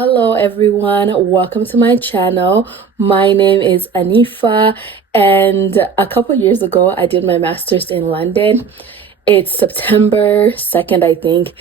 Hello everyone, welcome to my channel. My name is Anifa, and a couple years ago I did my master's in London. It's September 2nd, I think.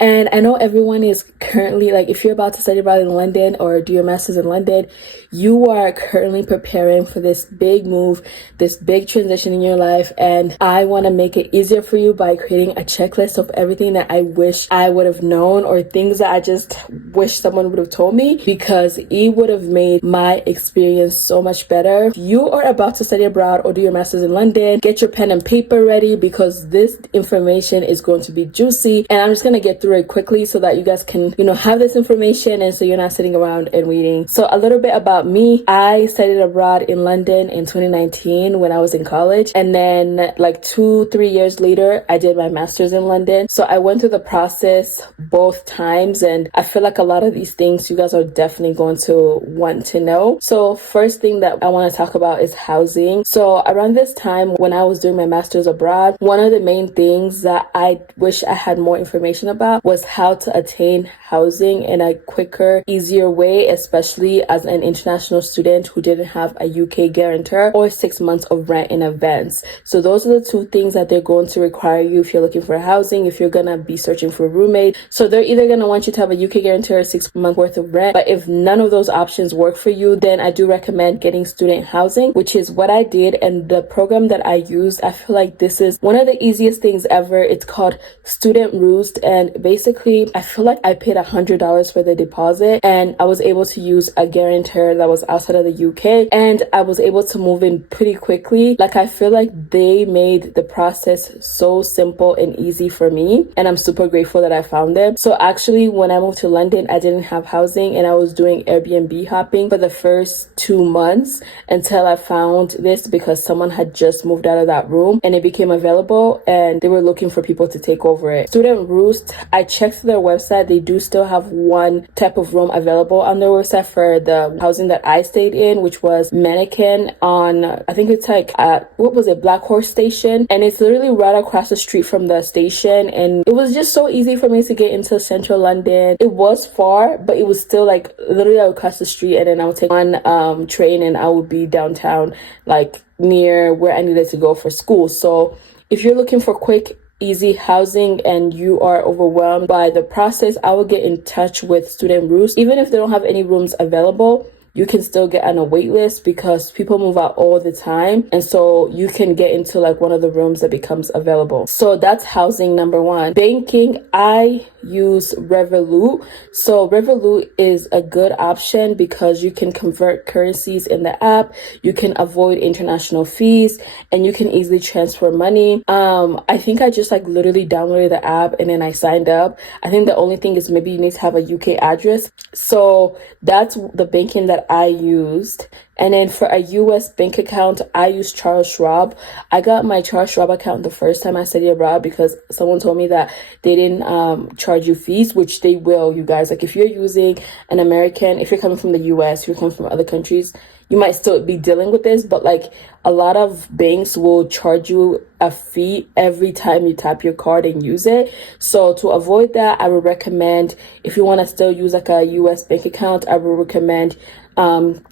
And I know everyone is currently, like, if you're about to study abroad in London or do your master's in London, you are currently preparing for this big move, this big transition in your life. And I want to make it easier for you by creating a checklist of everything that I wish I would have known, or things that I just wish someone would have told me, because it would have made my experience so much better. If you are about to study abroad or do your master's in London, get your pen and paper ready, because this information is going to be juicy. And I'm just going to get through it quickly so that you guys can, have this information, and so you're not sitting around and reading. So a little bit about me. I studied abroad in London in 2019 when I was in college. And then like 2-3 years later, I did my master's in London. So I went through the process both times, and I feel like a lot of these things you guys are definitely going to want to know. So first thing that I want to talk about is housing. So around this time when I was doing my master's abroad, one of the main things that I wish I had more information about was how to attain housing in a quicker, easier way, especially as an international student who didn't have a UK guarantor or 6 months of rent in advance. So those are the two things that they're going to require you if you're looking for housing, if you're going to be searching for a roommate. So they're either going to want you to have a UK guarantor or 6 months worth of rent. But if none of those options work for you, then I do recommend getting student housing, which is what I did. And the program that I used, I feel like this is one of the easiest things ever. It's called Student Roost, and basically I feel like I paid $100 for the deposit, and I was able to use a guarantor that was outside of the UK, and I was able to move in pretty quickly. Like, I feel like they made the process so simple and easy for me, and I'm super grateful that I found them. So actually, when I moved to London, I didn't have housing, and I was doing Airbnb hopping for the first 2 months until I found this, because someone had just moved out of that room and it became available, and they were looking for people to take over it. Student Roost, I checked their website. They do still have one type of room available on their website for the housing that I stayed in, which was Mannequin on, I think it's like at, Black Horse Station, and it's literally right across the street from the station. And it was just so easy for me to get into central London. It was far, but it was still like literally I would cross the street, and then I would take one train, and I would be downtown, like near where I needed to go for school. So if you're looking for quick, easy housing and you are overwhelmed by the process, I will get in touch with Student Roost. Even if they don't have any rooms available, you can still get on a wait list, because people move out all the time, and so you can get into like one of the rooms that becomes available. So that's housing number one. Banking, I use Revolut. So Revolut is a good option because you can convert currencies in the app, you can avoid international fees, and you can easily transfer money. I think I just like literally downloaded the app and then I signed up. I think the only thing is maybe you need to have a UK address. So that's the banking that I used. And then for a US bank account, I use Charles Schwab. I got my Charles Schwab account the first time I studied abroad because someone told me that they didn't charge you fees, which they will, you guys. Like, if you're using an American, if you're coming from the US, if you're coming from other countries, you might still be dealing with this, but like a lot of banks will charge you a fee every time you tap your card and use it. So to avoid that, I would recommend, if you want to still use like a US bank account, I would recommend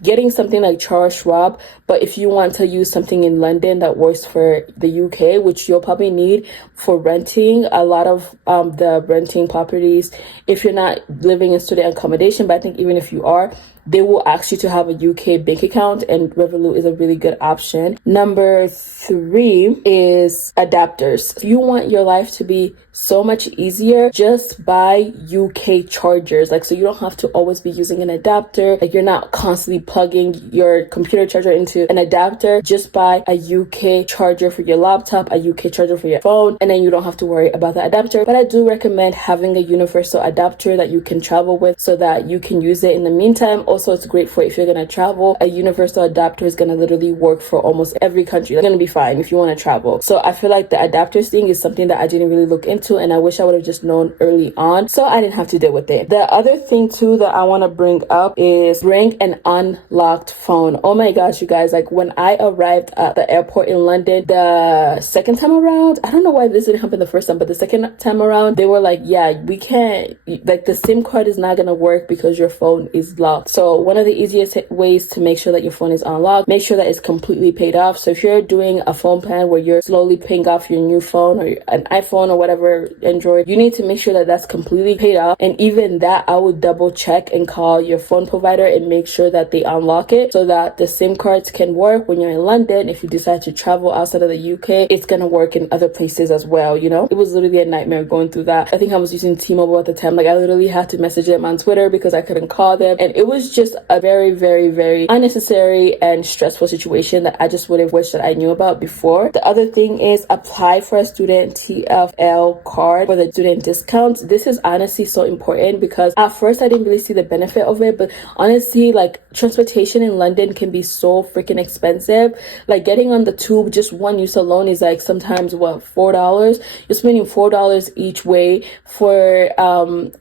getting something like Charles Schwab. But if you want to use something in London that works for the UK, which you'll probably need for renting, a lot of the renting properties, if you're not living in student accommodation, but I think even if you are, they will ask you to have a UK bank account, and Revolut is a really good option. Number 3 is adapters. If you want your life to be so much easier, just buy UK chargers. Like, so you don't have to always be using an adapter. Like, you're not constantly plugging your computer charger into an adapter. Just buy a UK charger for your laptop, a UK charger for your phone, and then you don't have to worry about the adapter. But I do recommend having a universal adapter that you can travel with so that you can use it in the meantime. also it's great for if you're going to travel. A universal adapter is going to literally work for almost every country. It's going to be fine if you want to travel. So I feel like the adapters thing is something that I didn't really look into, and I wish I would have just known early on so I didn't have to deal with it. The other thing too that I want to bring up is bring an unlocked phone. Oh my gosh, you guys, like when I arrived at the airport in London the second time around, I don't know why this didn't happen the first time, but the second time around they were like, yeah, we can't, like the SIM card is not gonna work because your phone is locked. So one of the easiest ways to make sure that your phone is unlocked, make sure that it's completely paid off. So if you're doing a phone plan where you're slowly paying off your new phone or an iPhone or whatever, Android, you need to make sure that that's completely paid off. And even that, I would double check and call your phone provider and make sure that they unlock it so that the SIM cards can work when you're in London. If you decide to travel outside of the UK, it's gonna work in other places as well, you know? It was literally a nightmare going through that. I think I was using T-Mobile at the time. Like I literally had to message them on Twitter because I couldn't call them. And it was just a very, very, very unnecessary and stressful situation that I just would have wished that I knew about before. The other thing is apply for a student TFL card for the student discounts. This is honestly so important because at first I didn't really see the benefit of it, but honestly, like transportation in London can be so freaking expensive. Like getting on the tube, just one use alone is like sometimes what, $4? You're spending $4 each way for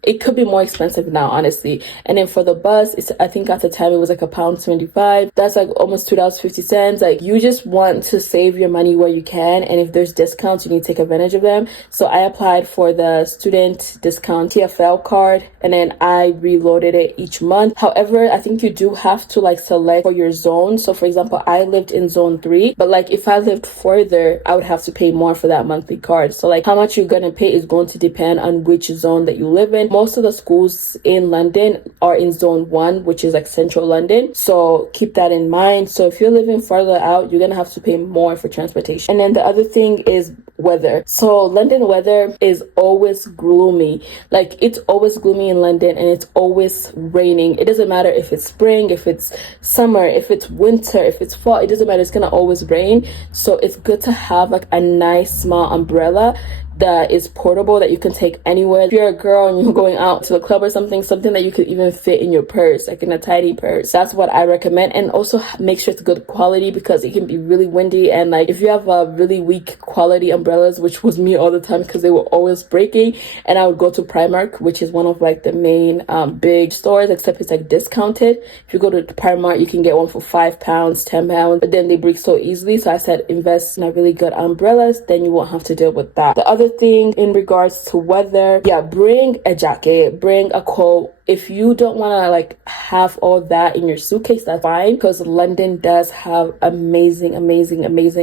it could be more expensive now, honestly. And then for the bus, it's, I think at the time it was like £1.75. That's like almost $2.50. Like you just want to save your money where you can, and if there's discounts, you need to take advantage of them. So I applied for the student discount TFL card, and then I reloaded it each month. However, I think you do have to like select for your zone. So for example, I lived in zone 3, but like if I lived further, I would have to pay more for that monthly card. So like how much you're gonna pay is going to depend on which zone that you live in. Most of the schools in London are in zone 1, which is like central London. So keep that in mind. So if you're living further out, you're gonna have to pay more for transportation. And then the other thing is weather. So London weather is always gloomy. Like it's always gloomy in London, and it's always raining. It doesn't matter if it's spring, if it's summer, if it's winter, if it's fall, it doesn't matter. It's gonna always rain. So it's good to have like a nice small umbrella that is portable that you can take anywhere. If you're a girl and you're going out to the club or something that you could even fit in your purse, like in a tiny purse. That's what I recommend. And also make sure it's good quality because it can be really windy. And like if you have a really weak quality umbrellas, which was me all the time because they were always breaking, and I would go to Primark, which is one of like the main big stores, except it's like discounted. If you go to Primark, you can get one for £5, £10, but then they break so easily. So I said invest in a really good umbrellas, then you won't have to deal with that. The other thing in regards to weather, yeah, bring a jacket, bring a coat. If you don't want to like have all that in your suitcase, that's fine, because London does have amazing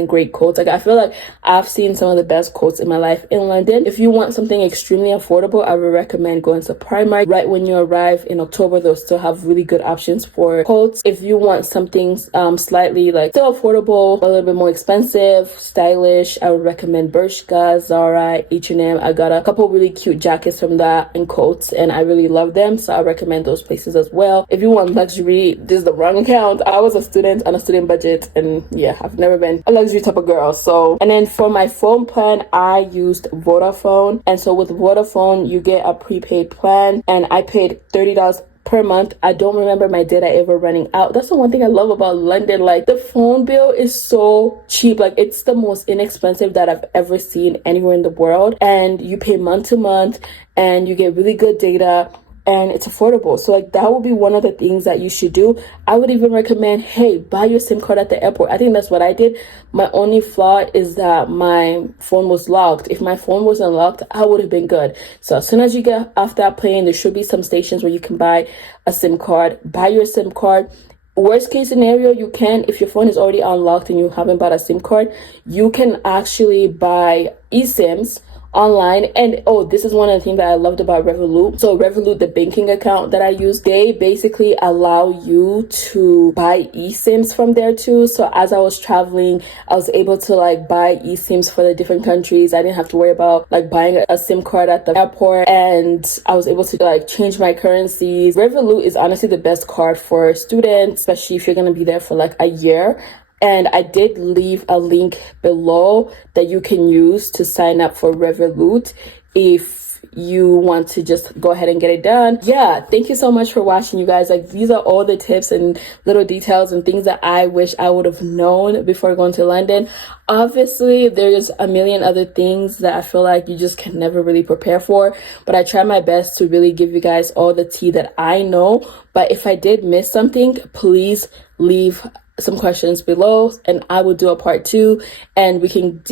great coats. Like I feel like I've seen some of the best coats in my life in London. If you want something extremely affordable, I would recommend going to Primark. Right when you arrive in October, they'll still have really good options for coats. If you want something slightly like still affordable, a little bit more expensive, stylish, I would recommend Bershka, Zara, H&M. I got a couple really cute jackets from that and coats, and I really love them. So I recommend those places as well. If you want luxury, this is the wrong account. I was a student on a student budget, and yeah, I've never been a luxury type of girl. So, and then for my phone plan, I used Vodafone. And so with Vodafone, you get a prepaid plan, and I paid $30 per month. I don't remember my data ever running out. That's the one thing I love about London. Like the phone bill is so cheap. Like it's the most inexpensive that I've ever seen anywhere in the world. And you pay month to month, and you get really good data, and it's affordable. So like that would be one of the things that you should do. I would even recommend, hey, buy your SIM card at the airport. I think that's what I did. My only flaw is that my phone was locked. If my phone wasn't locked, I would have been good. So as soon as you get off that plane, there should be some stations where you can buy a SIM card. Buy your SIM card. Worst case scenario, you can, if your phone is already unlocked and you haven't bought a SIM card, you can actually buy eSIMs online. And oh, this is one of the things that I loved about Revolut. So Revolut, the banking account that I use, they basically allow you to buy eSIMs from there too. So as I was traveling, I was able to like buy eSIMs for the different countries. I didn't have to worry about like buying a SIM card at the airport, and I was able to like change my currencies. Revolut is honestly the best card for students, especially if you're going to be there for like a year. And I did leave a link below that you can use to sign up for Revolut if you want to just go ahead and get it done. Yeah, thank you so much for watching, you guys. Like, these are all the tips and little details and things that I wish I would have known before going to London. Obviously, there's a million other things that I feel like you just can never really prepare for, but I try my best to really give you guys all the tea that I know. But if I did miss something, please leave some questions below and I will do a part 2, and we can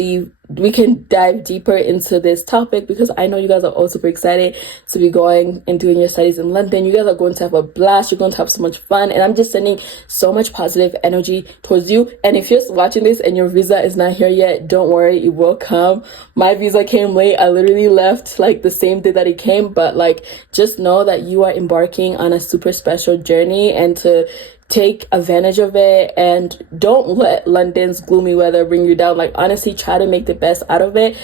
dive deeper into this topic, because I know you guys are all super excited to be going and doing your studies in London. You guys are going to have a blast. You're going to have so much fun, and I'm just sending so much positive energy towards you. And if you're watching this and your visa is not here yet, don't worry, it will come. My visa came late. I literally left like the same day that it came, but like, just know that you are embarking on a super special journey, and to take advantage of it, and don't let London's gloomy weather bring you down. Like, honestly, try to make the best out of it.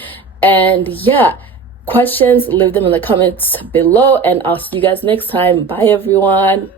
And yeah, questions, leave them in the comments below, and I'll see you guys next time. Bye everyone.